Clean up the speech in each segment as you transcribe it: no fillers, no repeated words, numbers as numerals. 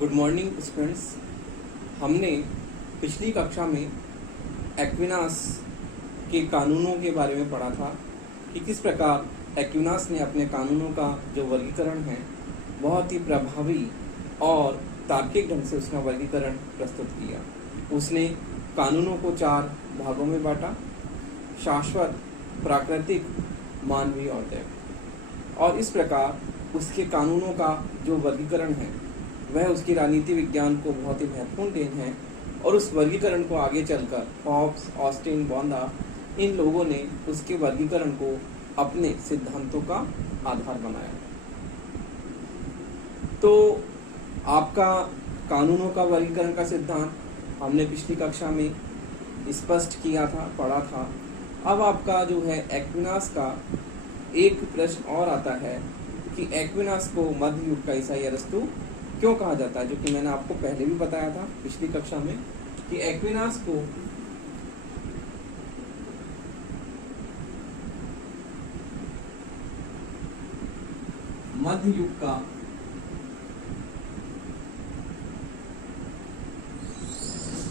Good morning students. हमने पिछली कक्षा में एक्विनास के कानूनों के बारे में पढ़ा था कि किस प्रकार एक्विनास ने अपने कानूनों का जो वर्गीकरण है बहुत ही प्रभावी और तार्किक ढंग से उसका वर्गीकरण प्रस्तुत किया। उसने कानूनों को 4 भागों में बांटा: शाश्वत, प्राकृतिक, मानवीय और दैविक। और इस प्रकार उसके कानूनों का जो वर्गीकरण है वह उसकी राजनीति विज्ञान को बहुत ही महत्वपूर्ण देन है। और उस वर्गीकरण को आगे चलकर हॉब्स, ऑस्टिन, बॉन्दा इन लोगों ने उसके वर्गीकरण को अपने सिद्धांतों का आधार बनाया। तो आपका कानूनों का वर्गीकरण का सिद्धांत हमने पिछली कक्षा में स्पष्ट किया था, पढ़ा था। अब आपका जो है एक्विनास का एक प्रश्न और आता है कि एक्विनास को मध्य युग का ईसाई अरस्तु क्यों कहा जाता है, जो कि मैंने आपको पहले भी बताया था पिछली कक्षा में कि एक्विनास को मध्य युग का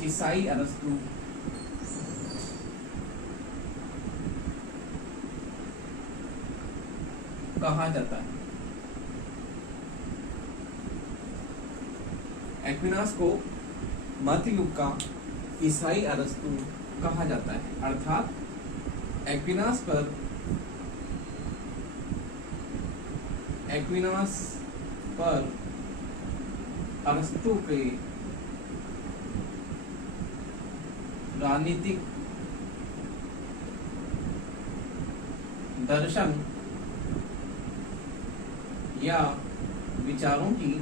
ईसाई अरस्तु कहा जाता है। एक्विनास को मध्य युग का ईसाई अरस्तु कहा जाता है, अर्थात एक्विनास पर अरस्तु के राजनीतिक दर्शन या विचारों की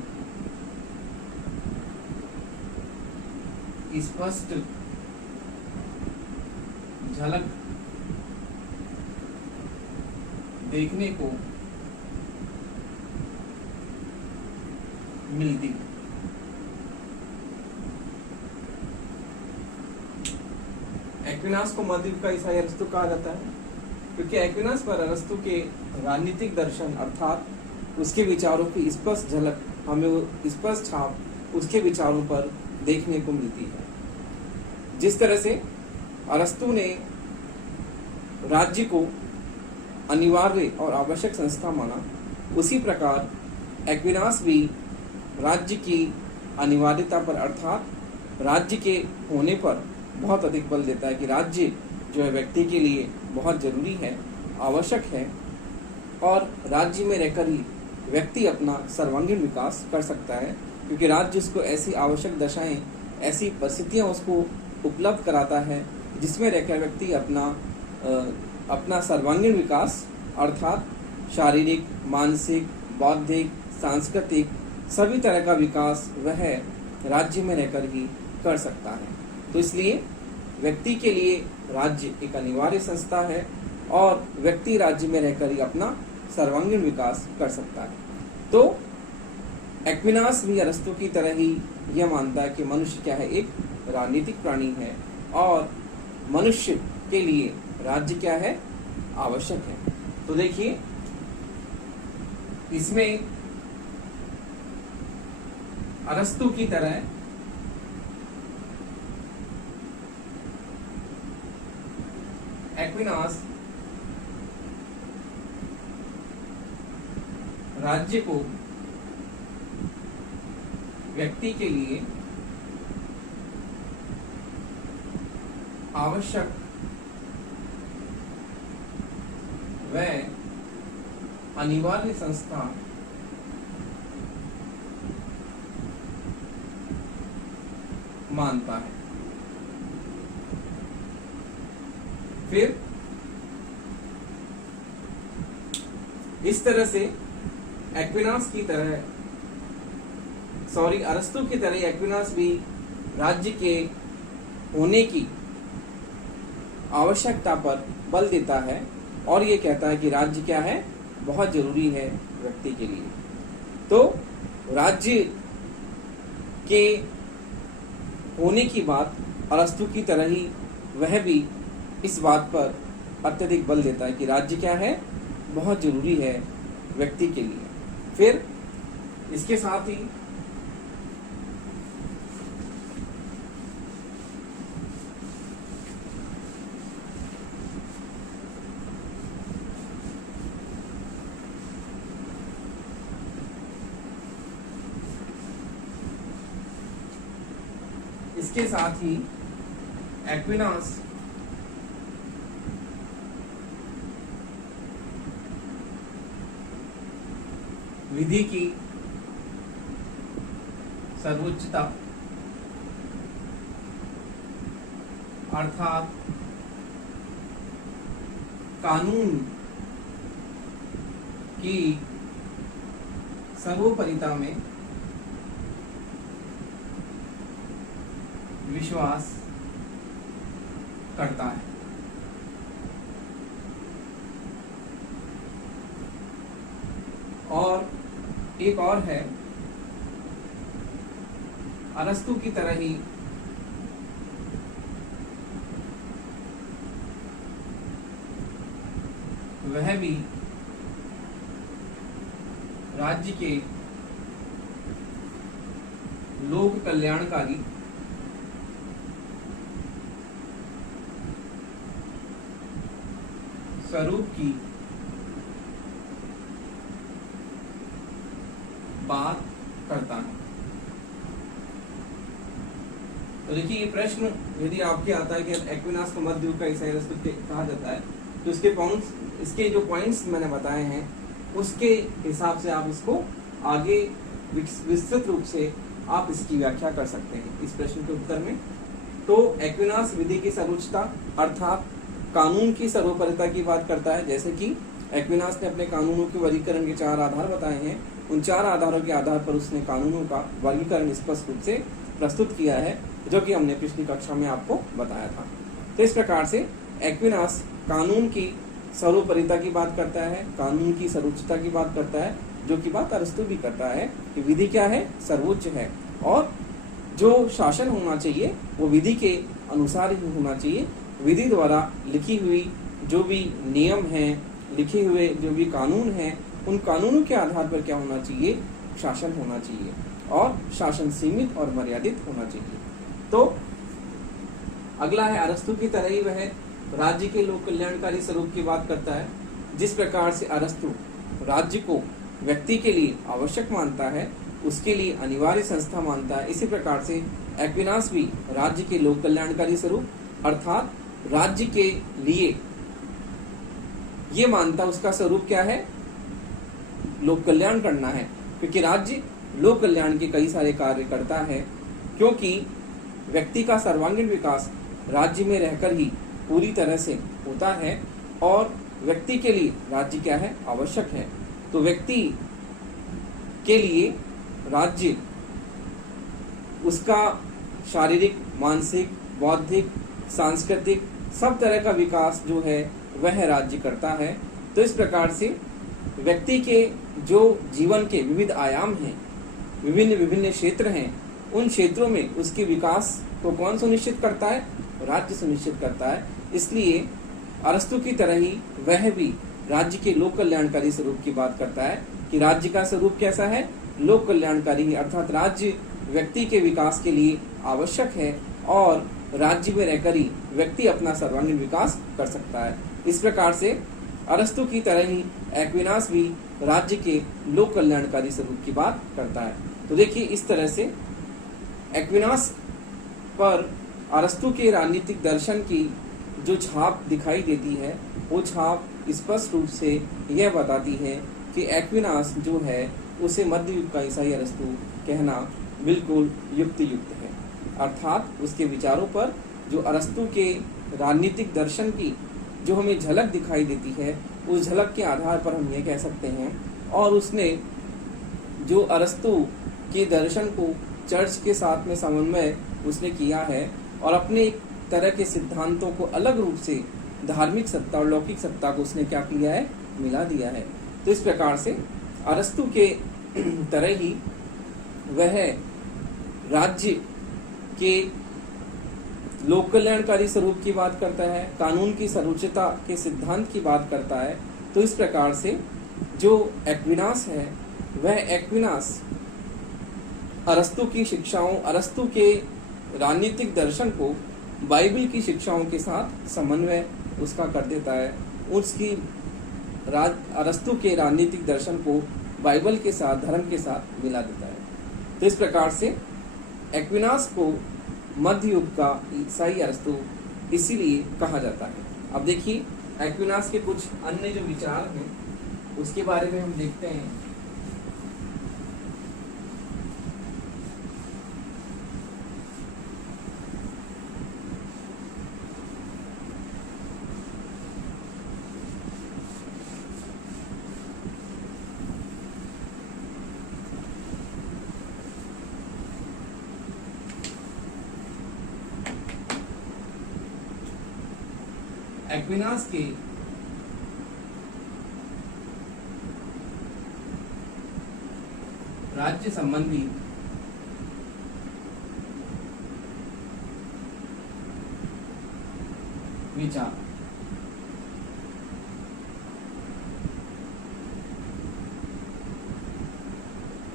स्पष्ट झलक देखने को मिलती। एक्विनास को मध्य युग का ईसाई अरस्तु कहा जाता है क्योंकि एक्विनास पर अरस्तु के राजनीतिक दर्शन अर्थात उसके विचारों की स्पष्ट झलक, हमें स्पष्ट छाप उसके विचारों पर देखने को मिलती है। जिस तरह से अरस्तु ने राज्य को अनिवार्य और आवश्यक संस्था माना, उसी प्रकार एक्विनास भी राज्य की अनिवार्यता पर अर्थात राज्य के होने पर बहुत अधिक बल देता है कि राज्य जो है व्यक्ति के लिए बहुत जरूरी है, आवश्यक है और राज्य में रहकर ही व्यक्ति अपना सर्वांगीण विकास कर सकता है, क्योंकि राज्य उसको ऐसी आवश्यक दशाएं, ऐसी परिस्थितियां उसको उपलब्ध कराता है जिसमें रहकर व्यक्ति अपना सर्वांगीण विकास अर्थात शारीरिक, मानसिक, बौद्धिक, सांस्कृतिक सभी तरह का विकास वह राज्य में रहकर ही कर सकता है। तो इसलिए व्यक्ति के लिए राज्य एक अनिवार्य संस्था है और व्यक्ति राज्य में रहकर ही अपना सर्वांगीण विकास कर सकता है। तो एक्विनास भी अरस्तु की तरह ही यह मानता है कि मनुष्य क्या है, एक राजनीतिक प्राणी है और मनुष्य के लिए राज्य क्या है, आवश्यक है। तो देखिए इसमें अरस्तु की तरह एक्विनास राज्य को व्यक्ति के लिए आवश्यक व अनिवार्य संस्था मानता है। फिर इस तरह से एक्विनास की तरह अरस्तु की तरह एक्विनास भी राज्य के होने की आवश्यकता पर बल देता है और ये कहता है कि राज्य क्या है, बहुत जरूरी है व्यक्ति के लिए। तो राज्य के होने की बात अरस्तु की तरह ही वह भी इस बात पर अत्यधिक बल देता है कि राज्य क्या है, बहुत जरूरी है व्यक्ति के लिए। फिर इसके साथ ही इसके साथ ही एक्विनास विधि की सर्वोच्चता अर्थात कानून की सर्वोपरिता में विश्वास करता है। और एक और है, अरस्तु की तरह ही वह भी राज्य के लोक कल्याणकारी स्वरूप की बात करता है। तो देखिए, ये प्रश्न यदि आपके आता है कि एक्विनास को मध्य युग का ईसाई अरस्तु कहा जाता है, तो इसके जो पॉइंट्स मैंने बताए हैं उसके हिसाब से आप इसको आगे विस्तृत रूप से आप इसकी व्याख्या कर सकते हैं इस प्रश्न के उत्तर में। तो एक्विनास विधि की सर्वोच्चता अर्थात कानून की सर्वोपरिता की बात करता है। जैसे कि एक्विनास ने अपने कानूनों के वर्गीकरण के 4 आधार बताए हैं, उन 4 आधारों के आधार पर उसने कानूनों का वर्गीकरण स्पष्ट रूप से प्रस्तुत किया है, जो कि हमने पिछली कक्षा में आपको बताया था। तो इस प्रकार से एक्विनास कानून की सर्वोपरिता की बात करता है, कानून की सर्वोच्चता की बात करता है, जो कि बात अरस्तु भी करता है कि विधि क्या है, सर्वोच्च है, और जो शासन होना चाहिए वो विधि के अनुसार ही होना चाहिए। विधि द्वारा लिखी हुई जो भी नियम हैं, लिखे हुए जो भी कानून हैं, उन कानूनों के आधार पर क्या होना चाहिए, शासन होना चाहिए, और शासन सीमित और मर्यादित होना चाहिए। तो अगला है, अरस्तु की तरह ही वह राज्य के लोक कल्याणकारी स्वरूप की बात करता है। जिस प्रकार से अरस्तु राज्य को व्यक्ति के लिए आवश्यक मानता है, उसके लिए अनिवार्य संस्था मानता है, इसी प्रकार से एक्विनास भी राज्य के लोक कल्याणकारी स्वरूप अर्थात राज्य के लिए ये मानता, उसका स्वरूप क्या है, लोक कल्याण करना है, क्योंकि राज्य लोक कल्याण के कई सारे कार्य करता है। क्योंकि व्यक्ति का सर्वांगीण विकास राज्य में रहकर ही पूरी तरह से होता है, और व्यक्ति के लिए राज्य क्या है, आवश्यक है। तो व्यक्ति के लिए राज्य उसका शारीरिक, मानसिक, बौद्धिक, सांस्कृतिक सब तरह का विकास जो है वह राज्य करता है। तो इस प्रकार से व्यक्ति के जो जीवन के विविध आयाम हैं, विभिन्न विभिन्न क्षेत्र हैं, उन क्षेत्रों में उसके विकास को कौन सुनिश्चित करता है, राज्य सुनिश्चित करता है। इसलिए अरस्तु की तरह ही वह भी राज्य के लोक कल्याणकारी स्वरूप की बात करता है कि राज्य का स्वरूप कैसा है, लोक कल्याणकारी, अर्थात राज्य व्यक्ति के विकास के लिए आवश्यक है, और राज्य में रहकर ही व्यक्ति अपना सर्वांगीण विकास कर सकता है। इस प्रकार से अरस्तु की तरह ही एक्विनास भी राज्य के लोक कल्याणकारी स्वरूप की बात करता है। तो देखिए, इस तरह से एक्विनास पर अरस्तु के राजनीतिक दर्शन की जो छाप दिखाई देती है, वो छाप स्पष्ट रूप से यह बताती है कि एक्विनास जो है उसे मध्य युग का ईसाई अरस्तु कहना बिल्कुल युक्त है। अर्थात उसके विचारों पर जो अरस्तु के राजनीतिक दर्शन की जो हमें झलक दिखाई देती है, उस झलक के आधार पर हम ये कह सकते हैं, और उसने जो अरस्तु के दर्शन को चर्च के साथ में समन्वय उसने किया है, और अपने एक तरह के सिद्धांतों को अलग रूप से धार्मिक सत्ता और लौकिक सत्ता को उसने क्या किया है, मिला दिया है। तो इस प्रकार से अरस्तु के तरह ही वह राज्य के लोक कल्याणकारी स्वरूप की बात करता है, कानून की सर्वोच्चता के सिद्धांत की बात करता है। तो इस प्रकार से जो एक्विनास है, वह एक्विनास अरस्तु की शिक्षाओं, अरस्तु के राजनीतिक दर्शन को बाइबल की शिक्षाओं के साथ समन्वय उसका कर देता है। उसकी अरस्तु के राजनीतिक दर्शन को बाइबल के साथ, धर्म के साथ मिला देता है। तो इस प्रकार से एक्विनास को मध्य युग का ईसाई अरस्तु इसीलिए कहा जाता है। अब देखिए एक्विनास के कुछ अन्य जो विचार हैं उसके बारे में हम देखते हैं। एक्विनास के राज्य संबंधी विचार।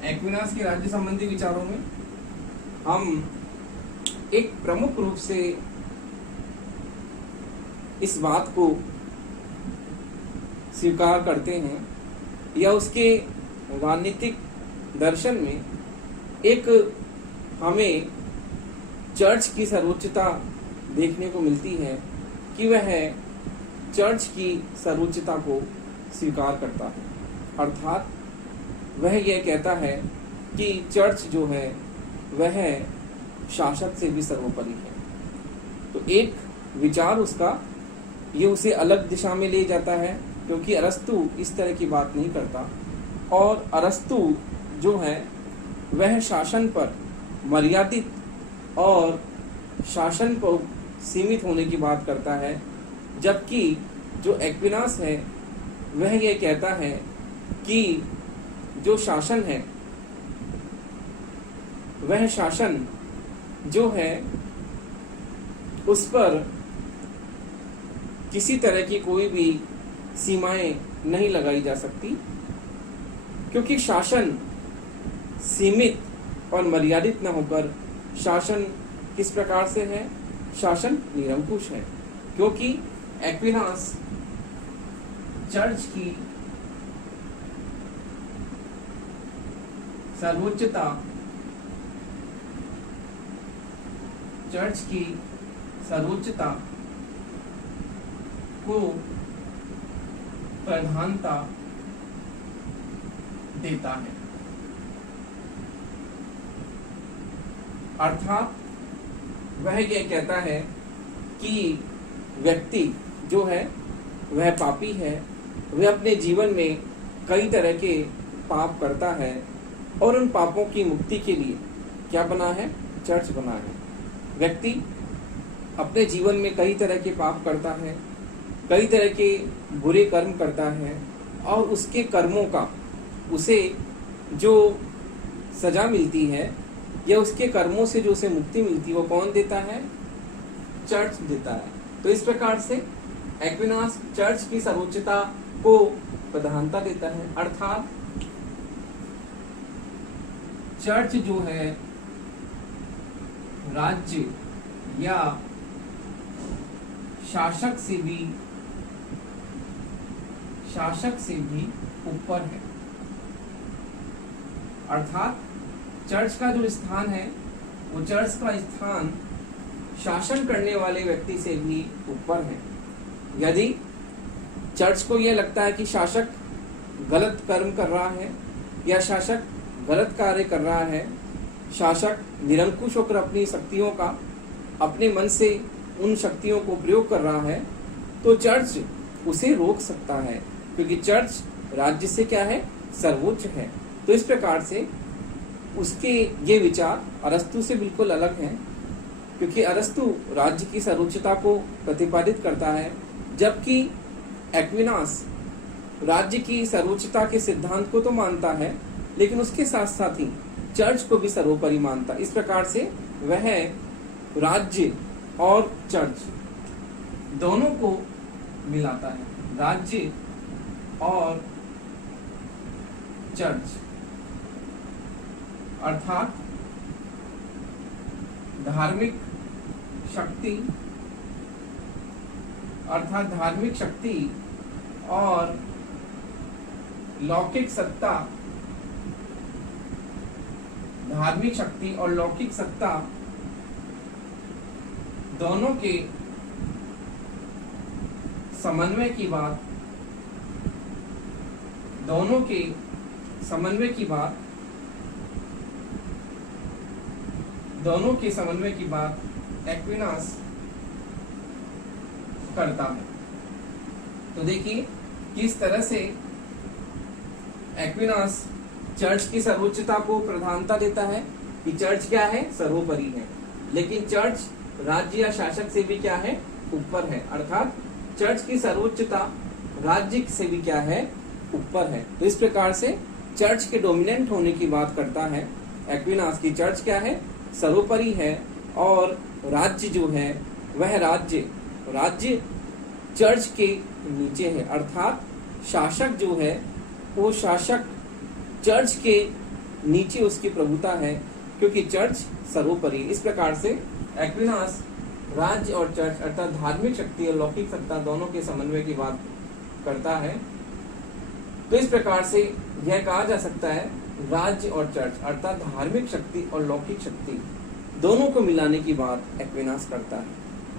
एक्विनास के राज्य संबंधी विचारों में हम एक प्रमुख रूप से इस बात को स्वीकार करते हैं या उसके राजनीतिक दर्शन में एक हमें चर्च की सर्वोच्चता देखने को मिलती है कि वह चर्च की सर्वोच्चता को स्वीकार करता है। अर्थात वह यह कहता है कि चर्च जो है वह शासक से भी सर्वोपरि है। तो एक विचार उसका ये उसे अलग दिशा में ले जाता है, क्योंकि अरस्तु इस तरह की बात नहीं करता। और अरस्तु जो है वह शासन पर मर्यादित और शासन पर सीमित होने की बात करता है, जबकि जो एक्विनास है वह यह कहता है कि जो शासन है वह शासन जो है उस पर किसी तरह की कोई भी सीमाएं नहीं लगाई जा सकती, क्योंकि शासन सीमित और मर्यादित न होकर शासन किस प्रकार से है, शासन निरंकुश है। क्योंकि एक्विनास चर्च की सर्वोच्चता को प्रधानता देता है। अर्थात वह यह कहता है कि व्यक्ति जो है वह पापी है, वह अपने जीवन में कई तरह के पाप करता है और उन पापों की मुक्ति के लिए क्या बना है, चर्च बना है। व्यक्ति अपने जीवन में कई तरह के पाप करता है, कई तरह के बुरे कर्म करता है और उसके कर्मों का उसे जो सजा मिलती है या उसके कर्मों से जो उसे मुक्ति मिलती है वो कौन देता है, चर्च देता है। तो इस प्रकार से एक्विनास चर्च की सर्वोच्चता को प्रधानता देता है। अर्थात चर्च जो है राज्य या शासक से भी ऊपर है। अर्थात चर्च का जो स्थान है वो चर्च का स्थान शासन करने वाले व्यक्ति से भी ऊपर है। यदि चर्च को यह लगता है कि शासक गलत कर्म कर रहा है या शासक गलत कार्य कर रहा है, शासक निरंकुश होकर अपनी शक्तियों का अपने मन से उन शक्तियों को प्रयोग कर रहा है, तो चर्च उसे रोक सकता है, क्योंकि चर्च राज्य से क्या है, सर्वोच्च है। तो इस प्रकार से उसके ये विचार अरस्तु से बिल्कुल अलग हैं, क्योंकि अरस्तु राज्य की सर्वोच्चता को प्रतिपादित करता है, जबकि एक्विनास राज्य की सर्वोच्चता के सिद्धांत को तो मानता है लेकिन उसके साथ साथ ही चर्च को भी सर्वोपरि मानता। इस प्रकार से वह राज्य और चर्च दोनों को मिलाता है, राज्य और चर्च। अर्थात धार्मिक शक्ति और लौकिक सत्ता, धार्मिक शक्ति और लौकिक सत्ता दोनों के समन्वय की बात, दोनों के समन्वय की बात, दोनों के समन्वय की बात एक्विनास करता है। तो देखिए किस तरह से एक्विनास चर्च की सर्वोच्चता को प्रधानता देता है कि चर्च क्या है, सर्वोपरि है, लेकिन चर्च राज्य या शासक से भी क्या है, ऊपर है। अर्थात चर्च की सर्वोच्चता राज्य से भी क्या है, ऊपर है। तो इस प्रकार से चर्च के डोमिनेंट होने की बात करता है एक्विनास की चर्च क्या है, सर्वोपरि है, और राज्य जो है वह राज्य चर्च के नीचे है। अर्थात शासक जो है वो शासक चर्च के नीचे उसकी प्रभुता है, क्योंकि चर्च सर्वोपरि। इस प्रकार से एक्विनास राज्य और चर्च अर्थात धार्मिक शक्ति और लौकिक सत्ता दोनों के समन्वय की बात करता है। तो इस प्रकार से यह कहा जा सकता है राज्य और चर्च अर्थात धार्मिक शक्ति और लौकिक शक्ति दोनों को मिलाने की बात एक्विनास करता है,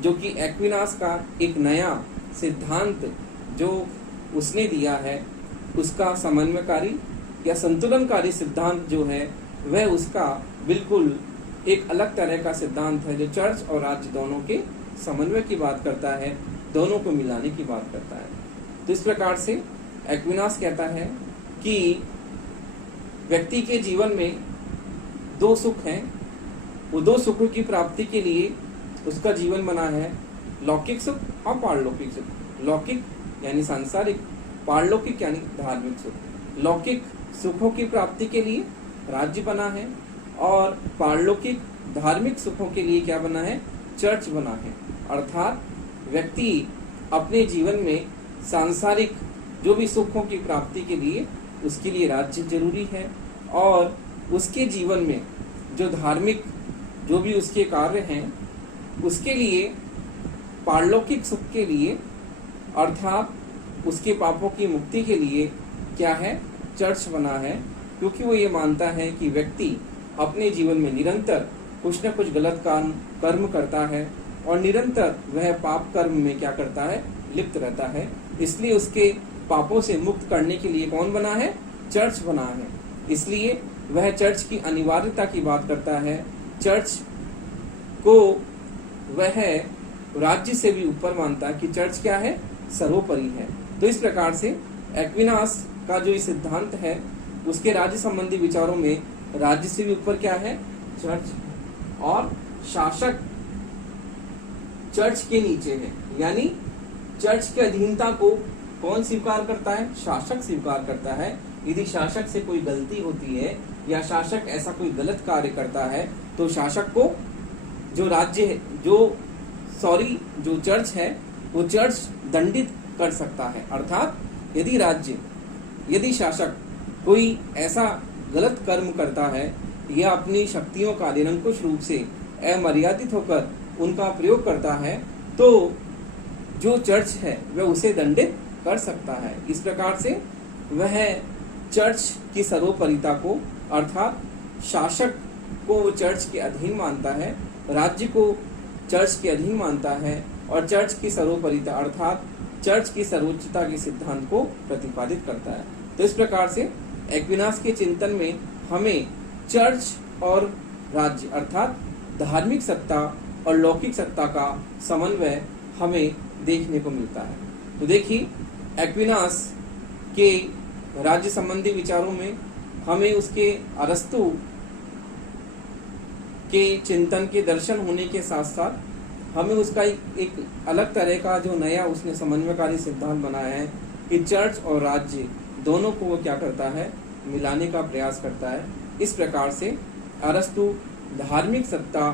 जो कि एक्विनास का एक नया सिद्धांत जो उसने दिया है उसका समन्वयकारी या संतुलनकारी सिद्धांत जो है वह उसका बिल्कुल एक अलग तरह का सिद्धांत है, जो चर्च और राज्य दोनों के समन्वय की बात करता है, दोनों को मिलाने की बात करता है। तो इस प्रकार से एक्विनास कहता है कि व्यक्ति के जीवन में दो सुख हैं, वो दो सुखों की प्राप्ति के लिए उसका जीवन बना है लौकिक सुख और पारलौकिक सुख। लौकिक यानी सांसारिक, पारलौकिक यानी धार्मिक सुख। लौकिक सुखों की प्राप्ति के लिए राज्य बना है, और पारलौकिक धार्मिक सुखों के लिए क्या बना है, चर्च बना है। अर्थात व्यक्ति अपने जीवन में सांसारिक जो भी सुखों की प्राप्ति के लिए उसके लिए राज्य जरूरी है, और उसके जीवन में जो धार्मिक जो भी उसके कार्य हैं उसके लिए पारलौकिक सुख के लिए अर्थात उसके पापों की मुक्ति के लिए क्या है, चर्च बना है। क्योंकि वो ये मानता है कि व्यक्ति अपने जीवन में निरंतर कुछ न कुछ गलत कर्म करता है, और निरंतर वह पाप कर्म में क्या करता है, लिप्त रहता है। इसलिए उसके पापों से मुक्त करने के लिए कौन बना है, चर्च बना है। इसलिए वह चर्च की अनिवार्यता की बात करता है। चर्च को वह राज्य से भी ऊपर मानता है कि चर्च क्या है, सर्वोपरि है। तो इस प्रकार से एक्विनास का जो सिद्धांत है उसके राज्य संबंधी विचारों में राज्य से भी ऊपर क्या है, चर्च, और शासक चर्च के नीचे है। यानी चर्च की अधीनता को कौन स्वीकार करता है, शासक स्वीकार करता है। यदि शासक से कोई गलती होती है या शासक ऐसा कोई गलत कार्य करता है तो शासक को जो राज्य है जो चर्च है वो चर्च दंडित कर सकता है। अर्थात यदि शासक कोई ऐसा गलत कर्म करता है या अपनी शक्तियों का निरंकुश रूप से अमर्यादित होकर उनका प्रयोग करता है तो जो चर्च है वह उसे दंडित कर सकता है। इस प्रकार से वह चर्च की सर्वोपरिता को अर्थात शासक को वो चर्च के अधीन मानता है, राज्य को चर्च के अधीन मानता है, और चर्च की सर्वोपरिता अर्थात चर्च की सर्वोच्चता के सिद्धांत को प्रतिपादित करता है। तो इस प्रकार से एक्विनास के चिंतन में हमें चर्च और राज्य अर्थात धार्मिक सत्ता और लौकिक सत्ता का समन्वय हमें देखने को मिलता है। तो देखिए एक्विनास के राज्य संबंधी विचारों में हमें उसके अरस्तु के चिंतन के दर्शन होने के साथ साथ हमें उसका एक अलग तरह का जो नया उसने समन्वयकारी सिद्धांत बनाया है कि चर्च और राज्य दोनों को वो क्या करता है, मिलाने का प्रयास करता है। इस प्रकार से अरस्तु धार्मिक सत्ता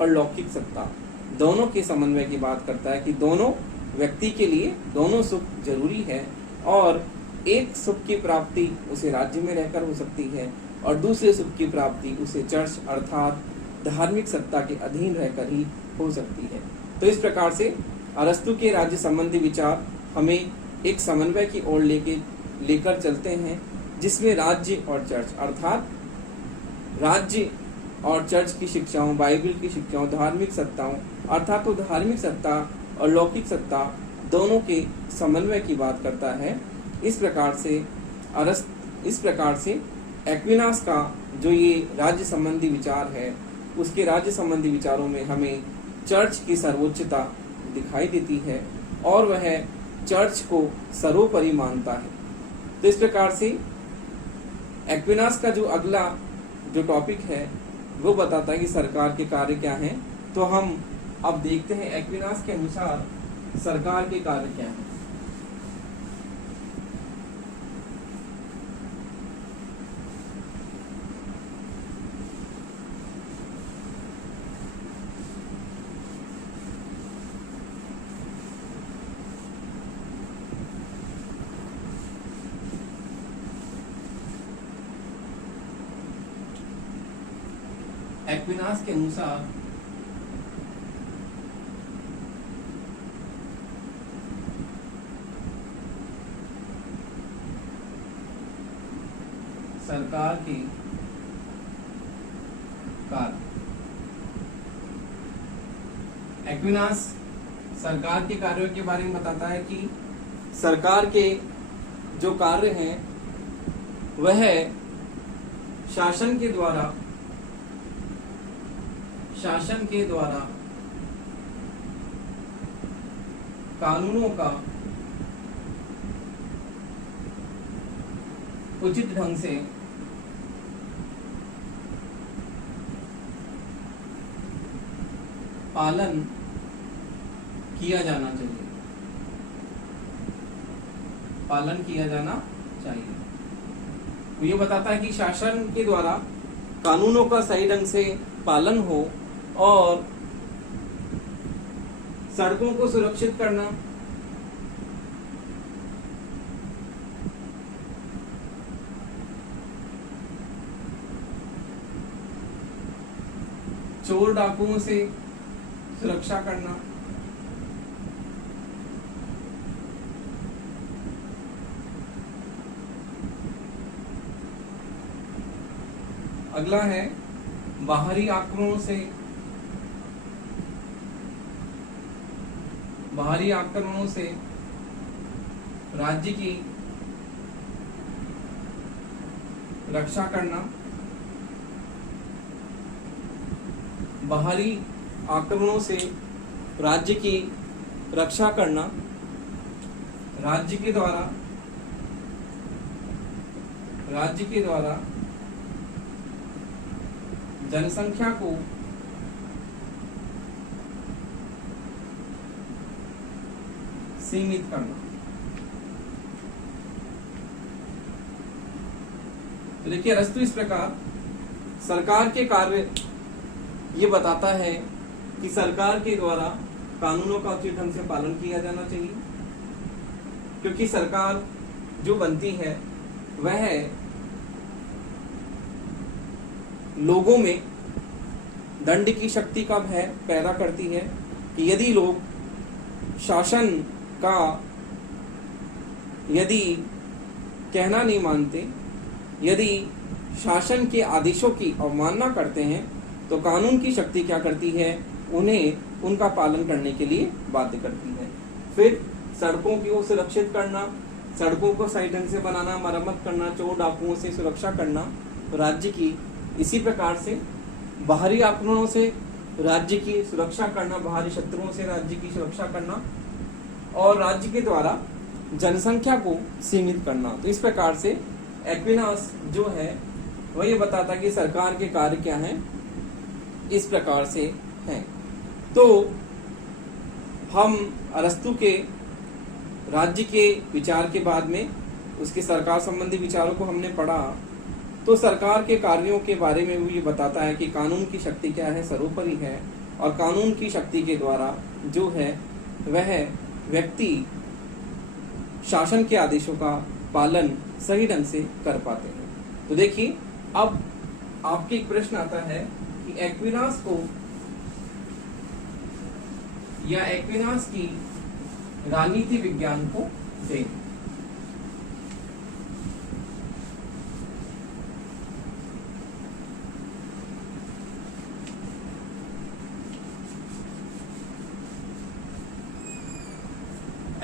और लौकिक सत्ता दोनों के समन्वय की बात करता है कि दोनों व्यक्ति के लिए दोनों सुख जरूरी है, और एक सुख की प्राप्ति उसे राज्य में रहकर हो सकती है और दूसरे सुख की प्राप्ति उसे चर्च अर्थात धार्मिक सत्ता के अधीन रहकर ही हो सकती है। तो इस प्रकार से अरस्तु के राज्य संबंधी विचार हमें एक समन्वय की ओर लेकर चलते हैं, जिसमें राज्य और चर्च अर्थात राज्य और चर्च की शिक्षाओं, बाइबल की शिक्षाओं, धार्मिक सत्ताओं अर्थात तो धार्मिक सत्ता और लौकिक सत्ता दोनों के समन्वय की बात करता है। इस प्रकार से एक्विनास का जो ये राज्य संबंधी विचार है, उसके राज्य संबंधी विचारों में हमें चर्च की सर्वोच्चता दिखाई देती है और वह चर्च को सर्वोपरि मानता है। तो इस प्रकार से एक्विनास का जो अगला जो टॉपिक है वो बताता है कि सरकार के कार्य क्या हैं। तो हम अब देखते हैं एक्विनास के अनुसार सरकार के कार्य क्या हैं। एक्विनास के अनुसार सरकार के कार्य। एक्विनास सरकार के कार्यों के बारे में बताता है कि सरकार के जो कार्य हैं वह शासन के द्वारा कानूनों का उचित ढंग से पालन किया जाना चाहिए। ये बताता है कि शासन के द्वारा कानूनों का सही ढंग से पालन हो और सड़कों को सुरक्षित करना, चोर डाकुओं से सुरक्षा करना, अगला है बाहरी आक्रमणों से राज्य की रक्षा करना। बाहरी आक्रमणों से राज्य की रक्षा करना, राज्य के द्वारा जनसंख्या को सीमित करना। तो देखिए अरस्तु इस प्रकार सरकार के कार्य ये बताता है कि सरकार के द्वारा कानूनों का उचित ढंग से पालन किया जाना चाहिए, क्योंकि सरकार जो बनती है वह लोगों में दंड की शक्ति का भय पैदा करती है कि यदि लोग शासन का यदि कहना नहीं मानते, यदि शासन के आदेशों की अवमानना करते हैं, तो कानून की शक्ति क्या करती है, उन्हें उनका पालन करने के लिए बाध्य करती है। फिर सड़कों को सुरक्षित करना, सड़कों को सही ढंग से बनाना, मरम्मत करना, चोर डाकुओं से सुरक्षा करना राज्य की। इसी प्रकार से बाहरी आक्रमणों से राज्य की सुरक्षा करना, बाहरी शत्रुओं से राज्य की सुरक्षा करना और राज्य के द्वारा जनसंख्या को सीमित करना। तो इस प्रकार से एक्विनास जो है वह ये बताता है कि सरकार के कार्य क्या हैं, इस प्रकार से हैं। तो हम अरस्तु के राज्य के विचार के बाद में उसके सरकार संबंधी विचारों को हमने पढ़ा। तो सरकार के कार्यों के बारे में भी ये बताता है कि कानून की शक्ति क्या है, सर्वोपरि है, और कानून की शक्ति के द्वारा जो है वह व्यक्ति शासन के आदेशों का पालन सही ढंग से कर पाते हैं। तो देखिए अब आपके एक प्रश्न आता है कि एक्विनास को या एक्विनास की राजनीति विज्ञान को दें।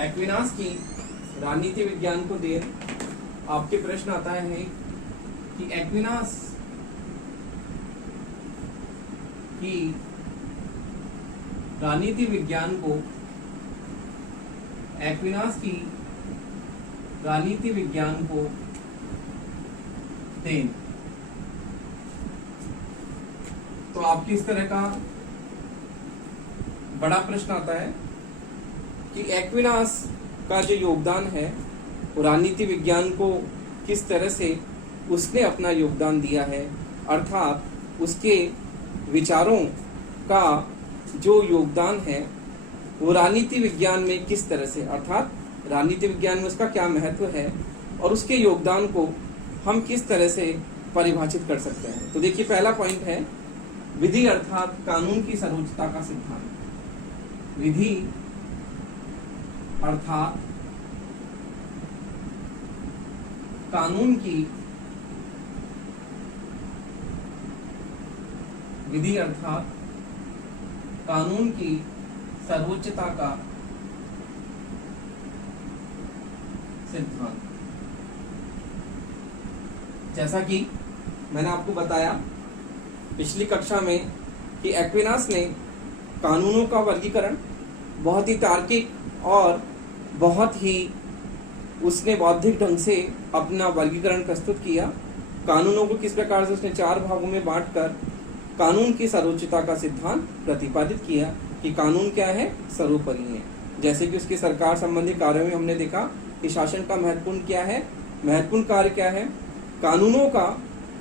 एक्विनास की राजनीति विज्ञान को देर आपके प्रश्न आता है कि एक्विनास की राजनीति विज्ञान को दें। तो आपकी इस तरह का बड़ा प्रश्न आता है कि एक्विनास का जो योगदान है वो राजनीति विज्ञान को किस तरह से उसने अपना योगदान दिया है, अर्थात उसके विचारों का जो योगदान है वो राजनीति विज्ञान में किस तरह से, अर्थात राजनीति विज्ञान में उसका क्या महत्व है और उसके योगदान को हम किस तरह से परिभाषित कर सकते हैं। तो देखिए, पहला पॉइंट है विधि अर्थात कानून की सर्वोच्चता का सिद्धांत। विधि अर्थात कानून की सर्वोच्चता का सिद्धांत। जैसा कि मैंने आपको बताया पिछली कक्षा में कि एक्विनास ने कानूनों का वर्गीकरण बहुत ही तार्किक और बहुत ही उसने बौद्धिक ढंग से अपना वर्गीकरण प्रस्तुत किया। कानूनों को किस प्रकार से उसने 4 भागों में बांटकर कानून की सर्वोच्चता का सिद्धांत प्रतिपादित किया कि कानून क्या है, सर्वोपरि है। जैसे कि उसके सरकार संबंधी कार्यों में हमने देखा कि शासन का महत्वपूर्ण कार्य क्या है, कानूनों का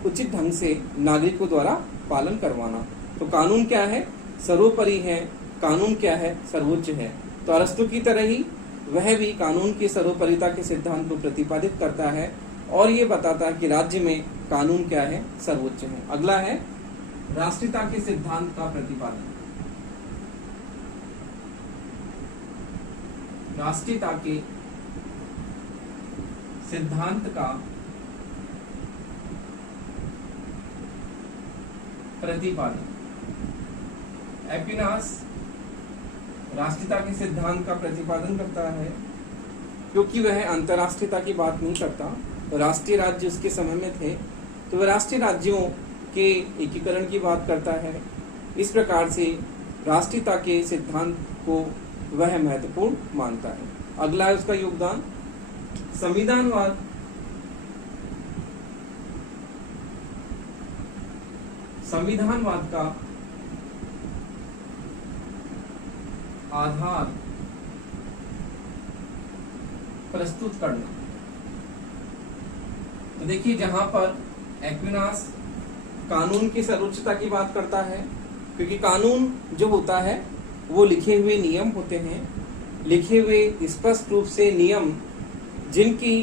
उचित ढंग से नागरिकों द्वारा पालन करवाना। तो कानून क्या है, सर्वोपरि है, कानून क्या है, सर्वोच्च है। तो अरस्तु की तरह ही वह भी कानून की सर्वोपरिता के सिद्धांत को प्रतिपादित करता है और ये बताता है कि राज्य में कानून क्या है, सर्वोच्च है। अगला है राष्ट्रीयता के सिद्धांत का प्रतिपादन। राष्ट्रीयता के सिद्धांत का प्रतिपादन। एक्विनास राष्ट्रीयता के सिद्धांत का प्रतिपादन करता है क्योंकि वह अंतर्राष्ट्रीयता की बात नहीं करता। राष्ट्रीय राज्य उसके समय में थे तो वह राष्ट्रीय राज्यों के एकीकरण की बात करता है। इस प्रकार से राष्ट्रीयता के सिद्धांत को वह महत्वपूर्ण मानता है। अगला है उसका योगदान संविधानवाद। संविधानवाद का आधार प्रस्तुत करना। तो देखिए, जहां पर एक्विनास कानून की सर्वोच्चता की बात करता है, क्योंकि कानून जो होता है वो लिखे हुए नियम होते हैं, लिखे हुए स्पष्ट रूप से नियम जिनकी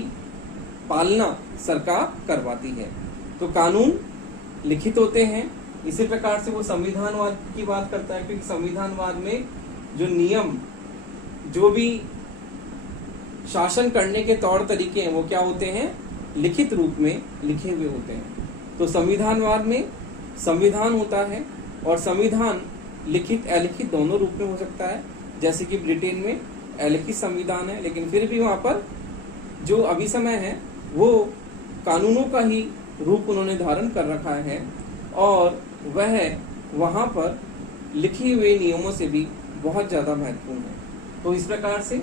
पालना सरकार करवाती है। तो कानून लिखित होते हैं। इसी प्रकार से वो संविधानवाद की बात करता है, क्योंकि संविधानवाद में जो नियम, जो भी शासन करने के तौर तरीके हैं वो क्या होते हैं, लिखित रूप में लिखे हुए होते हैं। तो संविधानवाद में संविधान होता है और संविधान लिखित अलिखित दोनों रूप में हो सकता है। जैसे कि ब्रिटेन में अलिखित संविधान है, लेकिन फिर भी वहाँ पर जो अभी समय है वो कानूनों का ही रूप उन्होंने धारण कर रखा है और वह वहाँ पर लिखे हुए नियमों से भी बहुत ज़्यादा महत्वपूर्ण है। तो इस प्रकार से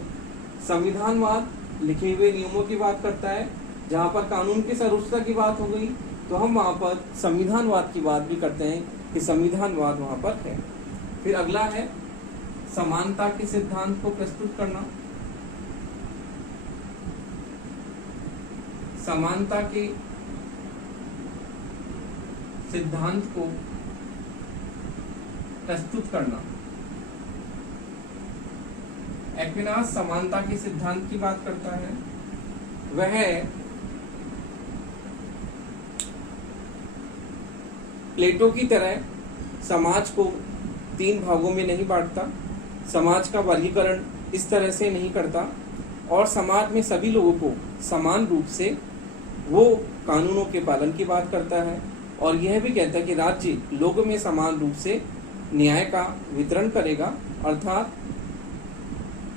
संविधानवाद लिखे हुए नियमों की बात करता है। जहाँ पर कानून की सर्वोच्चता की बात हो गई तो हम वहाँ पर संविधानवाद की बात भी करते हैं कि संविधानवाद वहाँ पर है। फिर अगला है समानता के सिद्धांत को प्रस्तुत करना। समानता के सिद्धांत को प्रस्तुत करना। एक्विनास समानता के सिद्धांत की बात करता है। वह प्लेटो की तरह समाज को 3 भागों में नहीं बांटता, समाज का वर्गीकरण इस तरह से नहीं करता और समाज में सभी लोगों को समान रूप से वो कानूनों के पालन की बात करता है और यह भी कहता है कि राज्य लोगों में समान रूप से न्याय का वितरण करेगा, अर्थात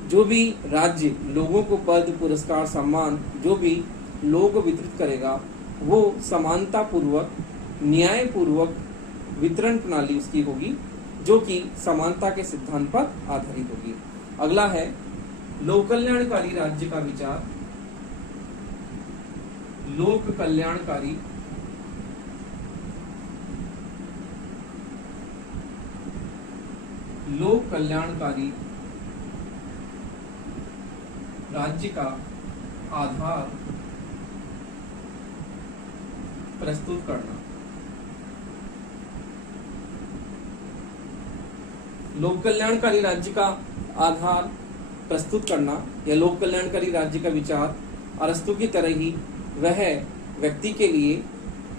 जो भी राज्य लोगों को पद, पुरस्कार, सम्मान जो भी लोगों को वितरित करेगा वो समानता पूर्वक, न्याय पूर्वक वितरण प्रणाली उसकी होगी, जो कि समानता के सिद्धांत पर आधारित होगी। अगला है लोक कल्याणकारी राज्य का विचार। लोक कल्याणकारी राज्य का आधार प्रस्तुत करना। लोक कल्याणकारी राज्य का आधार प्रस्तुत करना या लोक कल्याणकारी राज्य का विचार अरस्तु की तरह ही वह व्यक्ति के लिए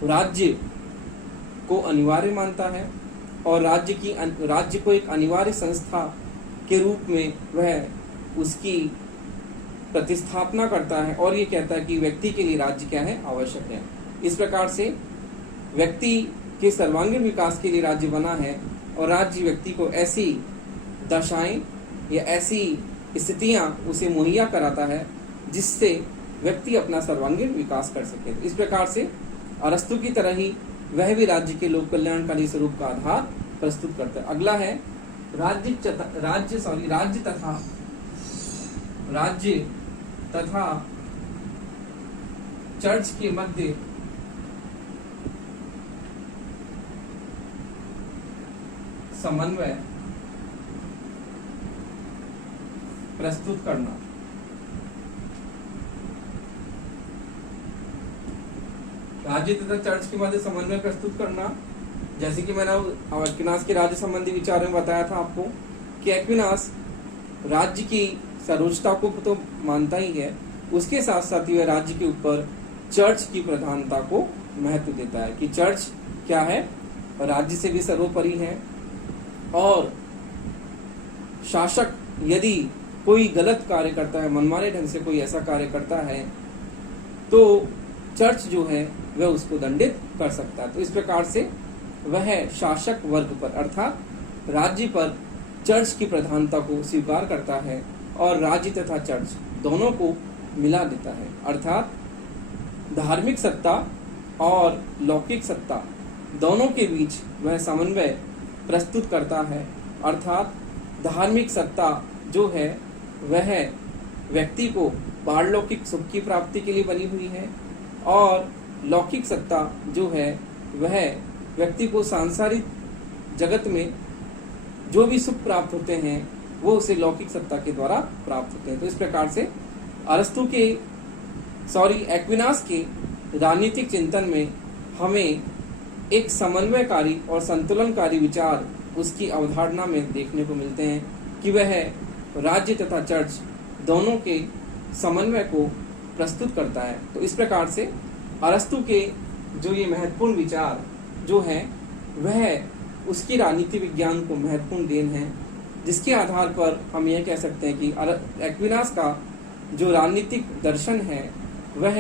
राज्य को अनिवार्य मानता है और राज्य को एक अनिवार्य संस्था के रूप में वह उसकी प्रतिस्थापना करता है और ये कहता है कि व्यक्ति के लिए राज्य क्या है, आवश्यक है। इस प्रकार से व्यक्ति के सर्वांगीण विकास के लिए राज्य बना है और राज्य व्यक्ति को ऐसी दशाएं या ऐसी स्थितियां उसे मुहैया कराता है जिससे व्यक्ति अपना सर्वांगीण विकास कर सके। तो इस प्रकार से अरस्तु की तरह ही वह भी राज्य के लोक कल्याणकारी स्वरूप का आधार प्रस्तुत करता है। अगला है राज्य तथा चर्च के मध्य समन्वय प्रस्तुत करना। राज्य तथा चर्च के मध्य समन्वय प्रस्तुत करना, जैसे कि मैंने एक्विनास के राज्य संबंधी विचार में बताया था आपको कि एक्विनास राज्य की सर्वोच्चता को तो मानता ही है, उसके साथ साथ वह राज्य के ऊपर चर्च की प्रधानता को महत्व देता है कि चर्च क्या है, राज्य से भी सर्वोपरि है और शासक यदि कोई गलत कार्य करता है, मनमाने ढंग से कोई ऐसा कार्य करता है तो चर्च जो है वह उसको दंडित कर सकता है। तो इस प्रकार से वह शासक वर्ग पर अर्थात राज्य पर चर्च की प्रधानता को स्वीकार करता है और राज्य तथा चर्च दोनों को मिला देता है, अर्थात धार्मिक सत्ता और लौकिक सत्ता दोनों के बीच वह समन्वय प्रस्तुत करता है। अर्थात धार्मिक सत्ता जो है वह व्यक्ति को पारलौकिक सुख की प्राप्ति के लिए बनी हुई है और लौकिक सत्ता जो है वह व्यक्ति को सांसारिक जगत में जो भी सुख प्राप्त होते हैं वो उसे लौकिक सत्ता के द्वारा प्राप्त होते हैं। तो इस प्रकार से एक्विनास के राजनीतिक चिंतन में हमें एक समन्वयकारी और संतुलनकारी विचार उसकी अवधारणा में देखने को मिलते हैं कि वह राज्य तथा चर्च दोनों के समन्वय को प्रस्तुत करता है। तो इस प्रकार से अरस्तु के जो ये महत्वपूर्ण विचार जो है वह उसकी राजनीति विज्ञान को महत्वपूर्ण देन है, जिसके आधार पर हम यह कह सकते हैं कि एक्विनास का जो राजनीतिक दर्शन है वह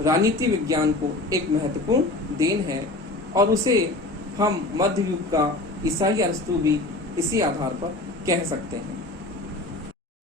राजनीति विज्ञान को एक महत्वपूर्ण देन है और उसे हम मध्य युग का ईसाई अरस्तु भी इसी आधार पर कह सकते हैं।